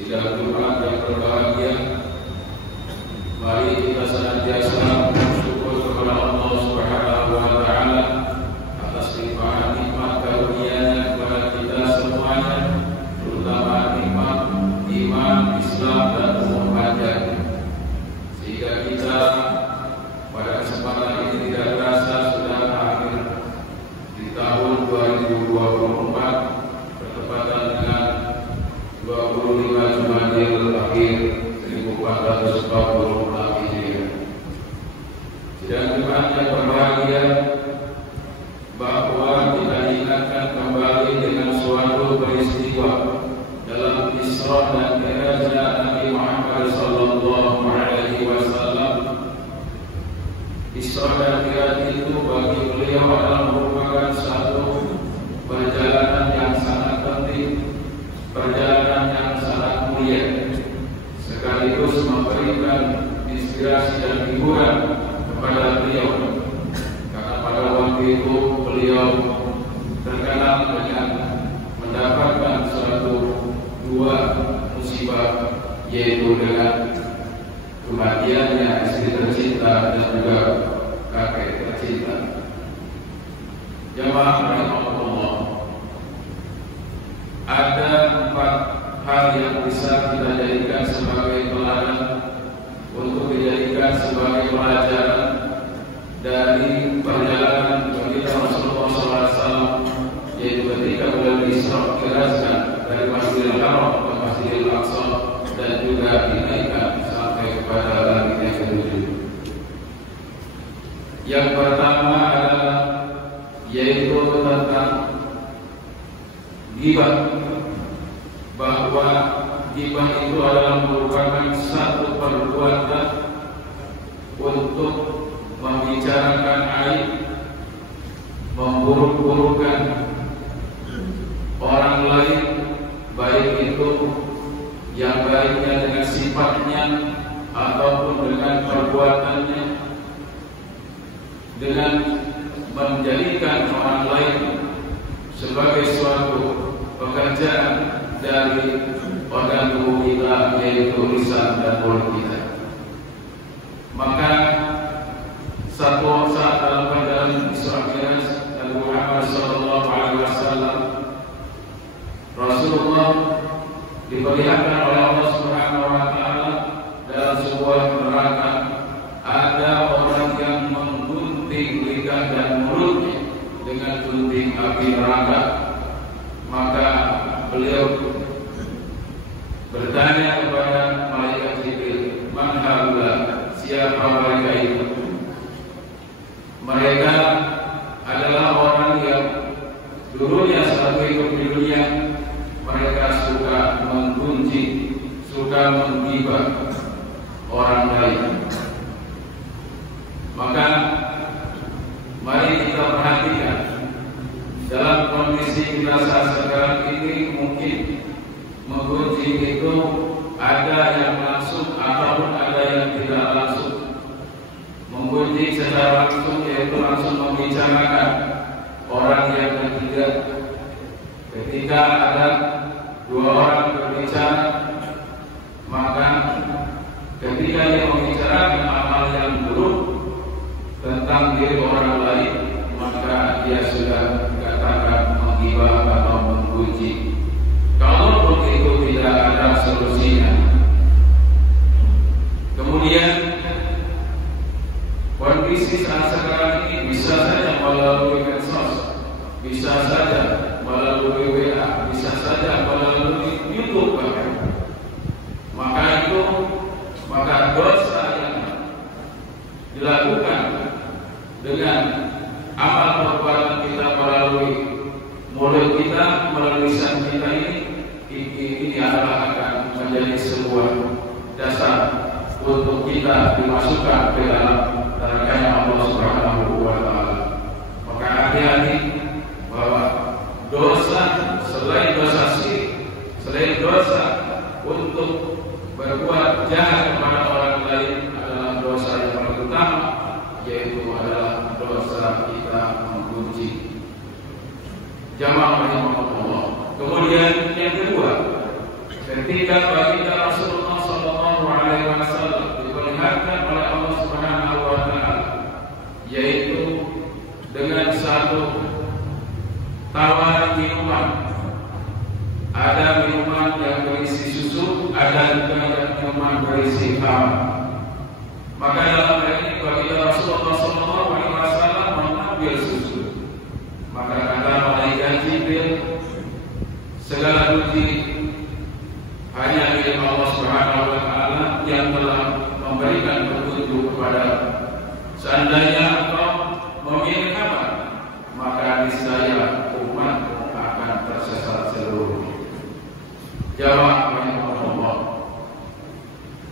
Sidang Jumat yang berbahagia, mari kita senantiasa bersyukur kepada Allah Subhanahu wa Ta'ala atas limpahan nikmat karunia-Nya kepada kita semuanya, terutama nikmat iman, Islam dan umur panjang, sehingga kita pada kesempatan ini tidak terasa sudah akhir di tahun 2024 bertepatan dengan 25 Jumadil Akhir 1444 Hijriah. Sidang Jumat yang berbahagia, bahwa kita ingatkan kembali dengan suatu peristiwa dalam Isra dan Mi'raj Nabi Muhammad sallallahu alaihi wasallam. Isra dan Mi'raj itu bagi beliau adalah merupakan satu perjalanan yang sangat penting, perjalanan yang sangat mulia, sekaligus memberikan inspirasi dan hiburan kepada beliau, karena pada waktu itu beliau terkenal dengan mendapatkan dua musibah, yaitu dengan kematiannya istri tercinta dan juga kakek tercinta. Jamaah rahimahullah, ada 4 hal yang bisa kita jadikan sebagai pelajaran, untuk dijadikan sebagai pelajaran dari perjalanan baginda Rasulullah SAW, yaitu ketika beliau diisra-mi'rajkan dari Masjidil Haram ke Masjidil Aqsa dan juga dinaikkan sampai kepada langit yang ke-7. Yang pertama adalah yaitu tentang ghibah, bahwa ghibah itu adalah merupakan satu perbuatan untuk membicarakan aib, memburuk-burukkan orang lain, baik itu yang baiknya dengan sifatnya ataupun dengan perbuatannya, dengan menjadikan orang lain sebagai suatu pekerjaan dari organ tubuh kita, yaitu lisan dan mulut kita. Maka satu saat dalam perjalanan Isra Mi'raj Nabi Muhammad sallallahu alaihi wasallam, Rasulullah diperlihatkan oleh Allah Subhanahu wa Ta'ala dalam sebuah neraka ada orang yang menggunting lidah dan mulutnya dengan gunting api neraka. Maka beliau bertanya kepada malaikat Jibril, "Man haula?" Siapa mereka itu? Mereka adalah orang yang dulunya saat hidup di dunia mereka suka menggunjing, suka menggibah orang lain. Maka mari kita perhatikan, dalam kondisi kita saat sekarang ini mungkin menggunjing itu ada yang langsung ataupun ada yang tidak langsung. Menggunjing secara langsung yaitu langsung membicarakan orang yang ketiga. Ketika ada 2 orang berbicara, maka ketika dia membicarakan hal yang buruk tentang diri orang lain, maka dia sudah dikatakan menggibah atau menggunjing. Kalaupun itu tidak ada solusinya. Kemudian kondisi saat sekarang ini bisa saja melalui medsos, bisa saja melalui WA, bisa saja melalui YouTube bahkan. Maka dosa yang dilakukan dengan amal perbuatan kita melalui mulut kita, melalui lisan kita ini adalah akan menjadi sebuah dasar untuk kita dimasukkan ke dalam neraka Allah Subhanahu wa Ta'ala. Maka hati-hati bahwa dosa selain dosa syirik, selain dosa untuk berbuat jahat kepada orang lain adalah dosa yang paling utama, yaitu adalah dosa kita menggunjing. Jamaah rahimahullah. Kemudian yang kedua, ketika bagi ada juga minuman berisi khamar. Maka dalam hal ini apabila Rasulullah SAW mengambil susu, maka kata malaikat Jibril, segala puji hanya milik Allah Subhanahu wa Ta'ala yang telah memberikan petunjuk kepada. Seandainya engkau memilih apa, maka niscaya umatmu akan tersesat seluruhnya. Jawab Allah.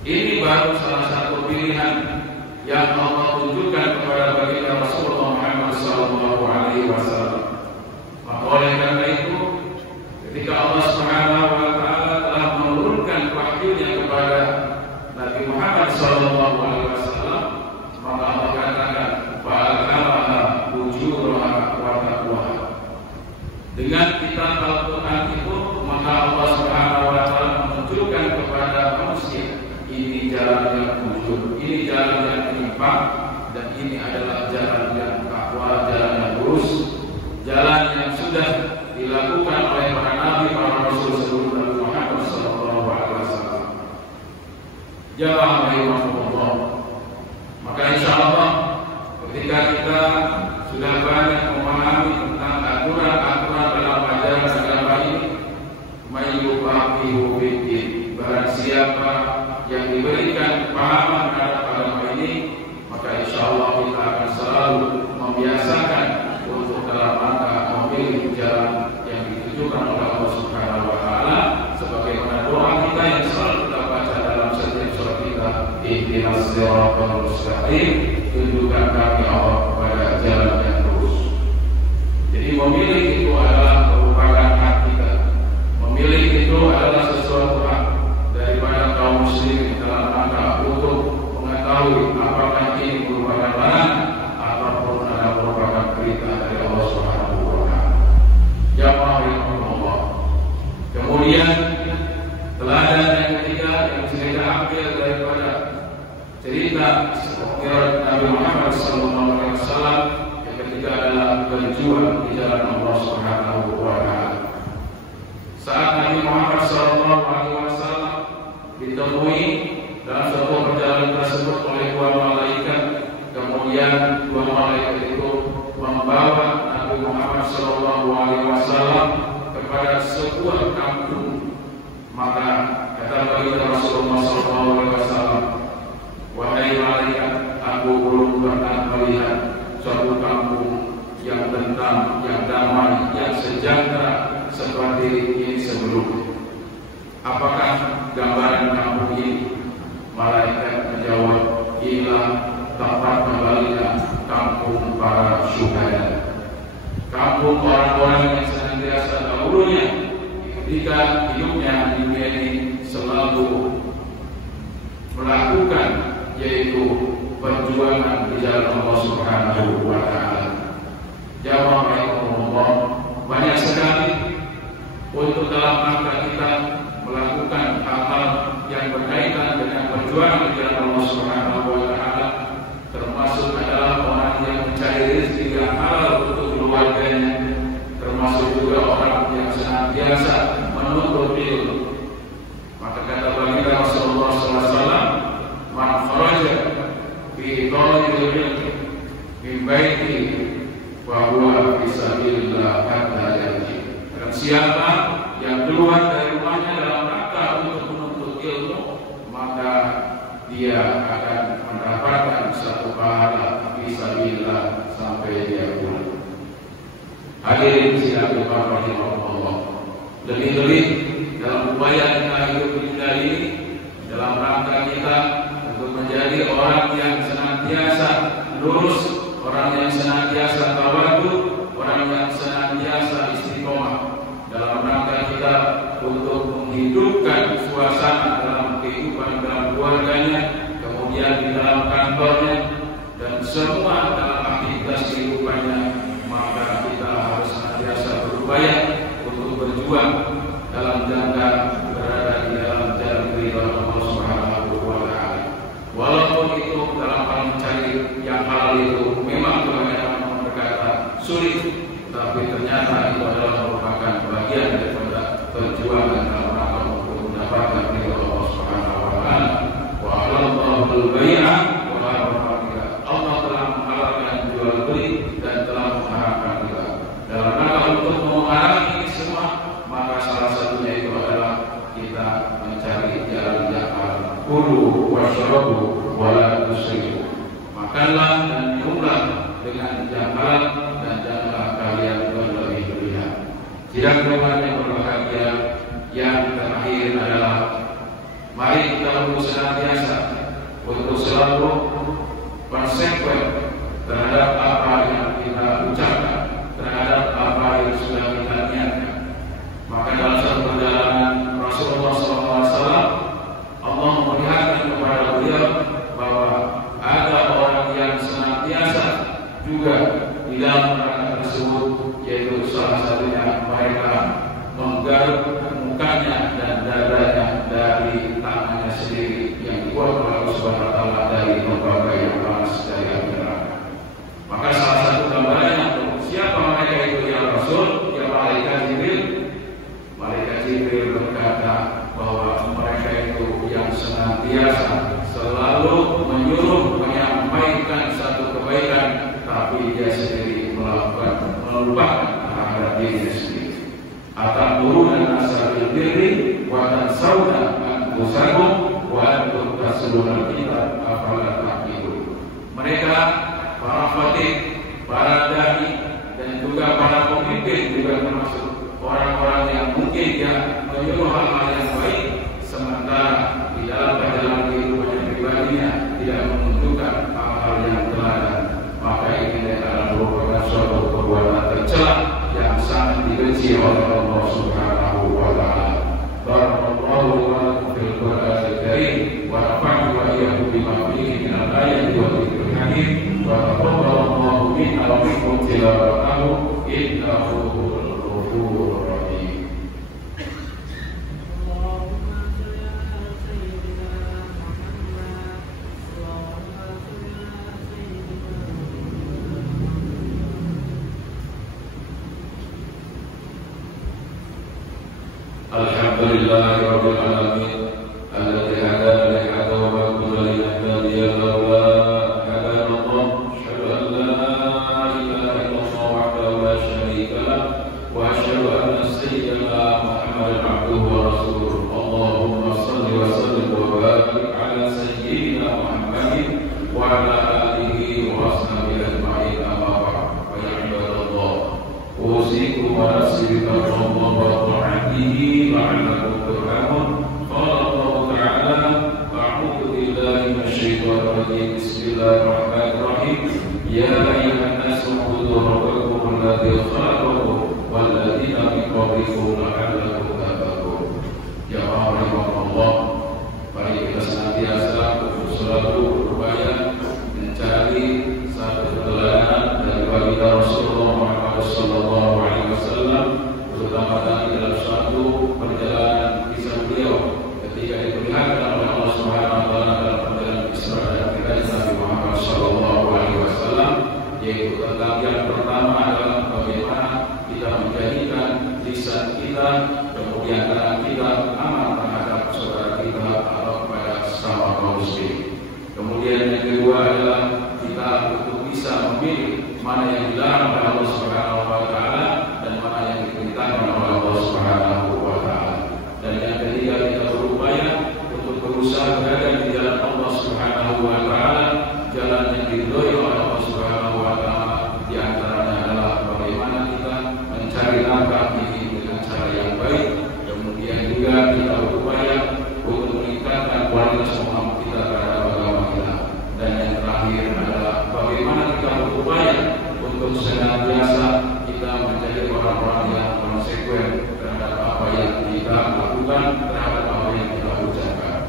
Ini baru salah satu pilihan yang Allah tunjukkan kepada baginda Rasulullah Muhammad SAW. Maka oleh karena itu, ketika Allah Subhanahu wa Ta'ala telah menurunkan wahyunya kepada Nabi Muhammad SAW, maka Allah katakan, "Fa'alhamaha fujuraha wa taqwaha." Dengan kitab Al-Quran itu, maka Allah Subhanahu wa Ta'ala menunjukkan kepada manusia, ini jalan yang jujur, ini jalan yang menyimpang, dan ini adalah jalan yang takwa, jalan yang lurus, jalan yang sudah dilakukan oleh para nabi, para rasul sebelum Nabi Muhammad SAW. Jamaah rahimahumullah. Maka insya Allah ketika kita sudah banyak memahami tentang aturan-aturan dalam ajaran agama ini, mayyufaqihu fiddin, barang siapa yang diberikan pemahaman terhadap agama ini, maka insya Allah kita akan selalu membiasakan untuk dalam rangka memilih jalan yang ditujukan oleh Allah Subhanahu wa Ta'ala, sebagaimana doa kita yang selalu kita baca dalam setiap surat kita, ihdinas siratal mustaqim, tunjukkan kami Allah kepada jalan yang lurus. Jadi memilih itu adalah merupakan hak kita. Memilih itu adalah sesuatu hak daripada kaum muslimin dalam rangka untuk mengetahui apakah ini merupakan larangan ataupun adalah merupakan perintah dari Allah Subhanahu wa Ta'ala. Jamaah rahimahullah. Kemudian teladan yang ketiga yang saya ambil daripada cerita Mi'raj Nabi Muhammad SAW yang ketiga adalah berjuang di jalan Allah Subhanahu wa Ta'ala. Saat Nabi Muhammad SAW ditemui dalam suatu perjalanan tersebut oleh dua malaikat, kemudian dua malaikat itu membawa Nabi Muhammad SAW kepada sebuah kampung. Maka kata baginda Rasulullah SAW, "Wahai malaikat, aku belum pernah melihat suatu kampung yang tenang, yang damai, yang sejahtera seperti ini sebelumnya. Apakah gambaran kampung ini?" Malaikat menjawab, "Inilah tempat kembalinya kampung para syuhada, kampung orang-orang yang senantiasa dahulunya ketika hidupnya di dunia ini selalu melakukan, yaitu perjuangan di jalan Allah Subhanahu wa Ta'ala." Jamaah rahimahumullah, banyak sekali untuk dalam rangka kita melakukan hal-hal yang berkaitan dengan perjuangan di jalan Allah Subhanahu wa Ta'ala, termasuk adalah orang yang mencari rezeki yang halal untuk keluarganya, termasuk juga orang yang senantiasa menuntut ilmu. Maka kata baginda Rasulullah SAW, "Man kharaja fi talil ilmi min baiti wa huwa fi sabilillah hatta yarji." Dan siapa yang keluar dari rumahnya dalam rangka untuk menuntut ilmu, maka dia akan mendapatkan satu pahala fi sabilillah sampai dia pulang. Hadirin sekalian rahimahullah, lebih-lebih dalam upaya kita hidup di dunia ini, dalam rangka kita untuk menjadi orang yang senantiasa lurus, orang yang senantiasa tawadhu, orang yang senantiasa istiqomah, dalam rangka kita untuk menghidupkan suasana dalam kehidupan dalam keluarganya, kemudian di dalam kantornya, dan semua dalam aktivitas kehidupannya, maka kita harus senantiasa berupaya untuk berjuang dalam jangka berada di dalam jalan ridha Allah Subhanahu wa Ta'ala. Walaupun itu dalam hal mencari yang halal itu memang kebanyakan orang berkata sulit, tapi ternyata itu adalah merupakan bagian daripada perjuangan dalam rangka untuk mendapatkan ridha Allah mencari jalan yang halal. Kulu washrabu wa la tusrifu. Makanlah dan minumlah dengan yang halal dan janganlah kalian berlebih-lebihan. Sidang jemaah yang berbahagia, yang terakhir adalah mari kita senantiasa untuk selalu konsekuen terhadap apa yang kita ucapkan, terhadap apa yang sudah kita niatkan. Maka dalam satu perjalanan Rasulullah SAW, Allah memperlihatkan kepada beliau bahwa ada orang yang senantiasa juga di dalam neraka tersebut, yaitu salah satunya mereka menggaruk mukanya dan dadanya dari tangannya sendiri yang dibuat oleh Allah Subhanahu wa taala dari berbagai yang panas dari api neraka. Maka salah satu gambarannya siapa mereka itu ya Rasul? Ya malaikat Jibril. Malaikat Jibril berkata bahwa mereka itu yang senantiasa selalu menyuruh menyampaikan satu kebaikan, tapi dia sendiri melupakan terhadap dirinya sendiri. Atamuruna an-nasabil birri wa tansawna anfusakum wa antum tasluna al-kitab afala ta'qilun. Mereka para khatib, para dai dan juga para pemimpin juga termasuk orang-orang yang mungkin dia menyuruh hal-hal yang baik, sementara di dalam perjalanan kehidupan pribadinya tidak menunjukkan hal-hal yang teladan. Maka ini adalah merupakan suatu perbuatan tercela yang sangat dibenci oleh Allah Subhanahu wa taala. Barakallahu wa lakum fil Qur'anil Karim wa nafa'ani wa iyyakum bima fihi min al-ayati wa dzikril hakim wa taqabbalallahu minna wa minkum tilawatahu innahu huwal ghafurur rahim. Alhamdulillahi rabbil alamin alladzi hadana li hadha wa ma kunna linahtadiya lawla hadana Allah. Asyhadu an la ilaha illallah wahdahu la syarika lah wa asyhadu anna sayyidana Muhammadan abduhu wa rasuluh. Allahumma shalli wa sallim wa barik ala sayyidina Muhammadin wa ala alihi wa ashabihi ajma'in. Amma ba'd. Fa ya ibadallah, usikum wa nafsi bittaqwallah wa ta'atihi la'allakum turhamun. Qala Allah ta'ala, a'udzu billahi minasyaitonir rajim. Bismillahirrahmanirrahim. Ya ayyuhan nasu ubudu rabbakum alladzi khalaqakum wal ladzina min qablikum la'allakum tattaqun. Ya Allah, mari kita senantiasa selalu berupaya mencari satu keteladanan dari baginda Rasulullah Muhammad sallallahu alaihi wasallam, terutama dalam suatu perjalanan kisah beliau ketika diperlihatkan oleh Allah Subhanahu wa taala dalam perjalanan Isra dan Mi'raj Nabi Muhammad sallallahu alaihi wasallam, yaitu tentang yang pertama adalah bagaimana kita menjadikan lisan kita, kemudian tangan kita aman terhadap saudara kita atau kepada sesama kaum muslim. Kemudian yang kedua adalah kita untuk bisa memilih mana yang dilarang oleh Allah Subhanahu wa taala dan mana yang diperintahkan oleh Allah Subhanahu wa taala. Dan yang ketiga kita berupaya untuk berusaha berada di jalan Allah Subhanahu wa taala, jalan yang diridhoi oleh Allah Subhanahu wa taala. Di antaranya adalah bagaimana kita mencari nafkah ini dengan cara yang baik. Kemudian juga kita berupaya untuk meningkatkan kualitas pemahaman kita terhadap agama kita. Dan yang terakhir adalah bagaimana kita berupaya untuk senantiasa kita menjadi orang-orang yang konsekuen terhadap apa yang kita lakukan, terhadap apa yang kita ucapkan.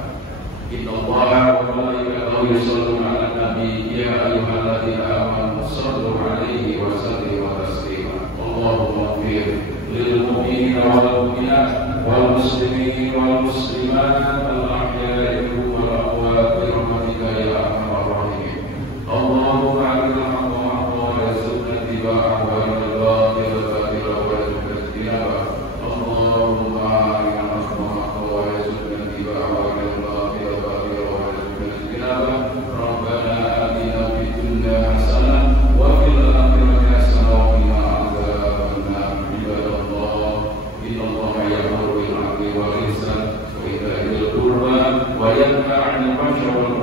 Innallaha wa malaikatahu yusholluna 'alan nabi ya ayyuhalladzina amanu shallu 'alaihi wa sallimu taslima. Allahumma ighfir lil mu'minina wal mu'minat wal muslimin wal muslimat al ahya'i minhum wal amwat bi rahmatika ya arhamar rahimin. Allahumma arina haqqa haqqa wa yarzuqna ittiba'ahu wa arina al-batila batila wa yarzuqna ijtinabah. Allahumma arina haqqa haqqa wa yarzuqna ittiba'ahu wa arina al-batila batila wa yarzuqna ijtinabah. Rabbana atina fid dunya hasanah wa fil akhirati hasanah wa qina adzabannar. Ibadallah, innallaha ya'muru bil 'adli wal ihsan wa ita'i insya Allah.